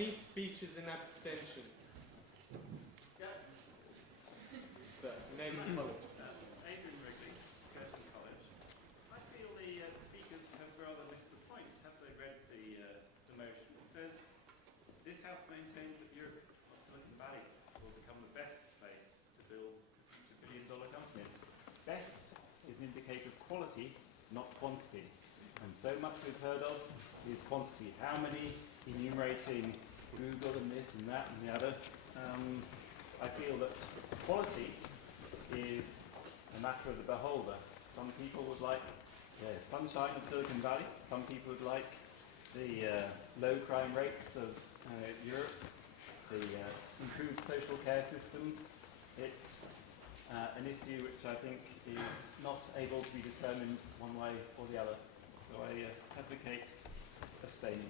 Any speeches in abstention? Yeah. Sir, name and college. Adrian Wrigley, Girton College. I feel the speakers have rather missed the point. Have they read the motion? It says, this House maintains that Europe of Silicon Valley will become the best place to build future billion-dollar companies. Best is an indicator of quality, not quantity. And so much we've heard of is quantity. How many enumerating Google and this and that and the other? I feel that quality is a matter of the beholder. Some people would like sunshine in Silicon Valley. Some people would like the low crime rates of Europe, the improved social care systems. It's an issue which I think is not able to be determined one way or the other. So I advocate abstaining.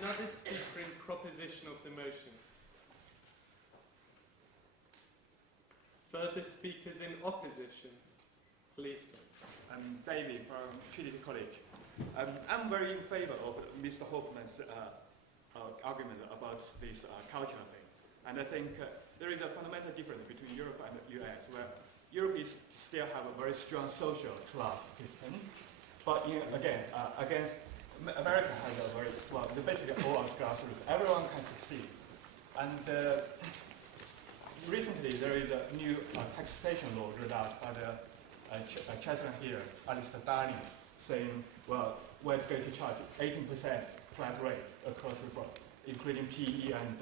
Another speaker in proposition of the motion. Further speakers in opposition, please. I'm David from Trinity College. I'm very in favor of Mr. Hoffman's argument about this cultural thing. And I think there is a fundamental difference between Europe and the US, where Europe still have a very strong social class system. But against America has a very, well, basically all on grassroots. Everyone can succeed. And recently there is a new taxation law rolled out by the Chancellor here, Alistair Darling, saying, well, we're going to charge 18% flat rate across the board, including PE and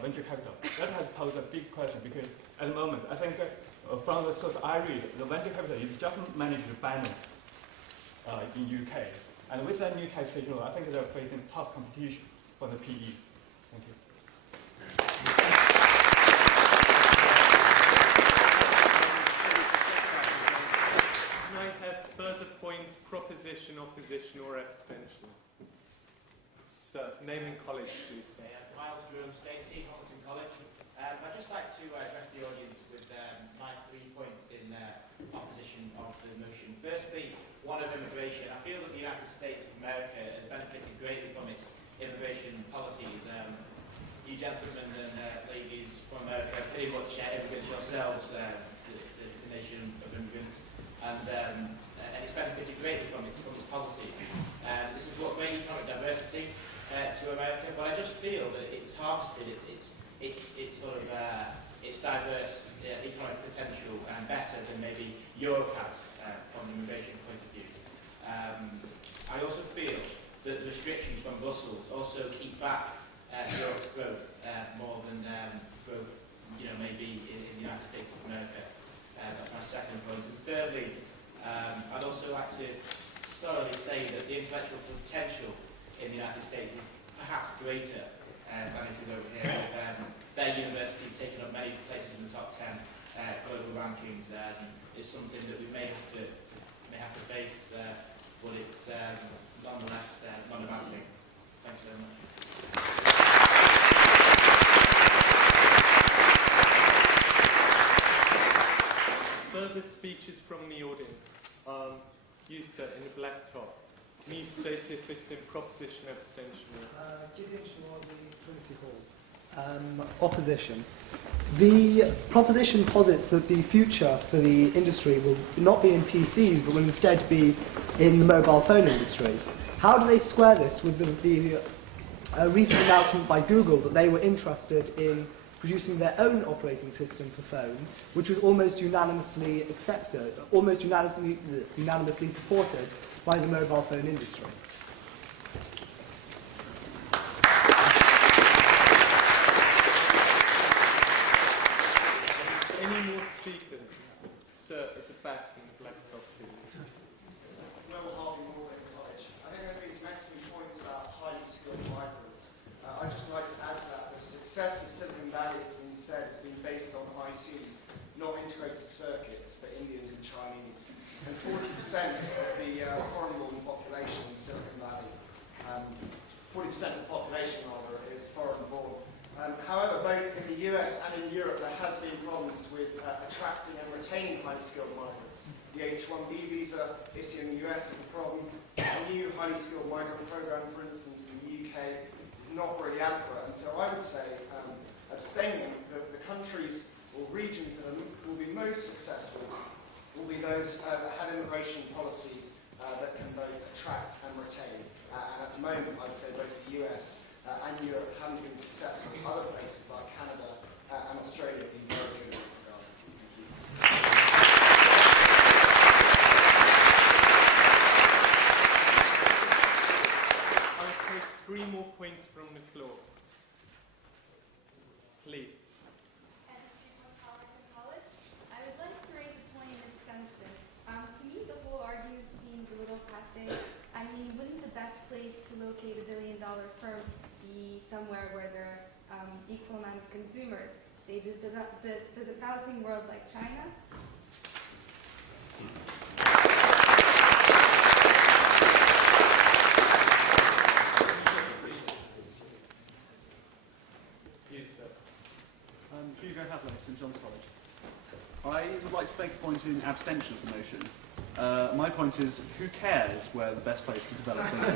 venture capital. That has posed a big question because at the moment, I think from the source I read, the venture capital is just managed to balance in UK. And with that new taxation law, I think they're facing tough competition for the PE. Thank you. Can I have further points, proposition, opposition, or abstention? Sir, name and college, please. Miles Durham, Stacey, Hopkinton College. I'd just like to address the audience with my 3 points in opposition of the motion. Firstly, one of immigration. I feel that the United States of America has benefited greatly from its immigration policies. You gentlemen and ladies from America are pretty much immigrants yourselves. It's a nation of immigrants, and it's benefited greatly from its policies. This has brought great economic diversity to America, but I just feel that it's harvested its diverse economic potential better than maybe Europe has from an immigration point of view. I also feel that the restrictions from Brussels also keep back Europe's growth more than growth, maybe in the United States of America. That's my second point. And thirdly, I'd also like to thoroughly say that the intellectual potential in the United States is perhaps greater than it is over here. Their university taking up many places in the top 10 global rankings is something that we may have to face, but it's nonetheless not a bad thing. Thanks very much. Further speeches from the audience. You, sir, in the black top. Can you state if it's in proposition, abstention? Gideon Shaw, Trinity Hall. Opposition. The proposition posits that the future for the industry will not be in PCs, but will instead be in the mobile phone industry. How do they square this with the recent announcement by Google that they were interested in producing their own operating system for phones, which was almost unanimously accepted, almost unanimously supported by the mobile phone industry? Any more speakers? Sir, at the back in the black top, please. Will Harvey, Morgan College. I think there's been some excellent points about highly skilled migrants. I'd just like to add to that the success of Silicon Valley, it's been said, has been based on ICs, not integrated circuits for Indians and Chinese. And 40% of the foreign-born population in Silicon Valley, 40% of the population rather, is foreign-born. However, both in the US and in Europe, there has been problems with attracting and retaining highly skilled migrants. The H-1B visa issue in the US is a problem. A new highly skilled migrant program, for instance, in the UK is not really adequate. And so I would say abstaining, the countries or regions that will be most successful will be those that have immigration policies that can both attract and retain. And at the moment, I'd say both the US and Europe haven't been successful. Other places like Canada and Australia have been very good in that regard. I'll take 3 more points from the floor. Please. I would like to raise a point of extension. To me, the whole argument seems a little passé. I mean, wouldn't the best place to locate a billion-dollar firm be somewhere where there are equal amount of consumers? Say, the developing world like China? Yes, sir. Hugo Hathaway, St John's College. I would like to make a point in abstention of the motion. My point is, who cares where the best place to develop things is?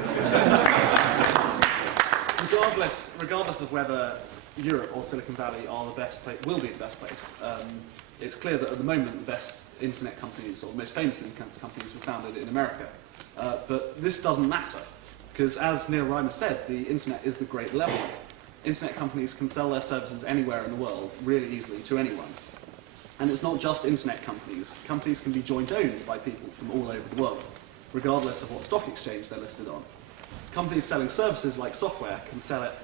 Regardless of whether Europe or Silicon Valley are the best place, will be the best place. It's clear that at the moment the best internet companies, or the most famous internet companies, were founded in America. But this doesn't matter, because as Neil Reimer said, the internet is the great leveler. Internet companies can sell their services anywhere in the world, really easily, to anyone. And it's not just internet companies. Companies can be joint owned by people from all over the world, regardless of what stock exchange they're listed on. Companies selling services like software can sell it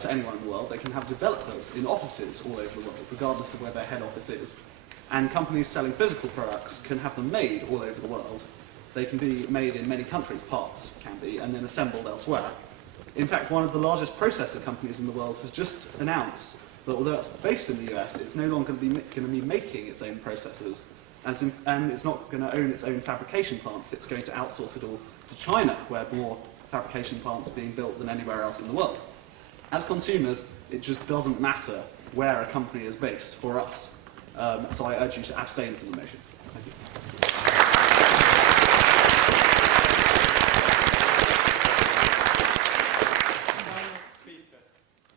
to anyone in the world. They can have developers in offices all over the world, regardless of where their head office is. And companies selling physical products can have them made all over the world. They can be made in many countries, parts can be, and then assembled elsewhere. In fact, one of the largest processor companies in the world has just announced that although it's based in the US, it's no longer going to be making its own processors, and it's not going to own its own fabrication plants. It's going to outsource it all to China, where more fabrication plants are being built than anywhere else in the world. As consumers, it just doesn't matter where a company is based for us. So I urge you to abstain from the motion. Thank you. Final speaker.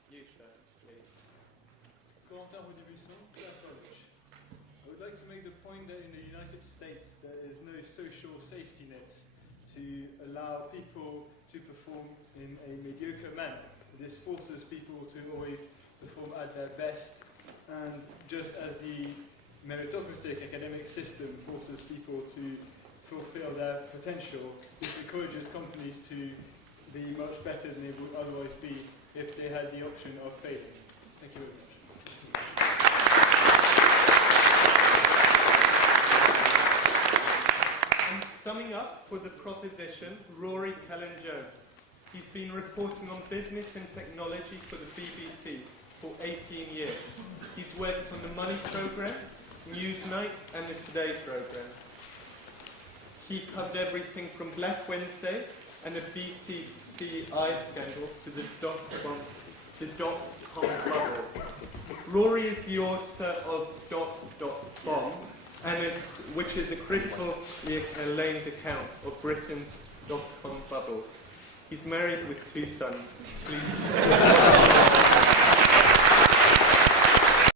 You, sir, please. Quentin Roudébusson, Clare College. I would like to make the point that in the United States there is no social safety net to allow people to perform in a mediocre manner. This forces people to always perform at their best, and just as the meritocratic academic system forces people to fulfill their potential, this encourages companies to be much better than they would otherwise be if they had the option of failing. Thank you very much. And summing up for the proposition, Rory Cullen-Jones. He's been reporting on business and technology for the BBC for 18 years. He's worked on the Money Programme, Newsnight, and the Today Programme. He covered everything from Black Wednesday and the BCCI scandal to the dot-com bubble. Rory is the author of .bomb, which is a critically acclaimed account of Britain's dot-com bubble. He's married with 2 sons. Please.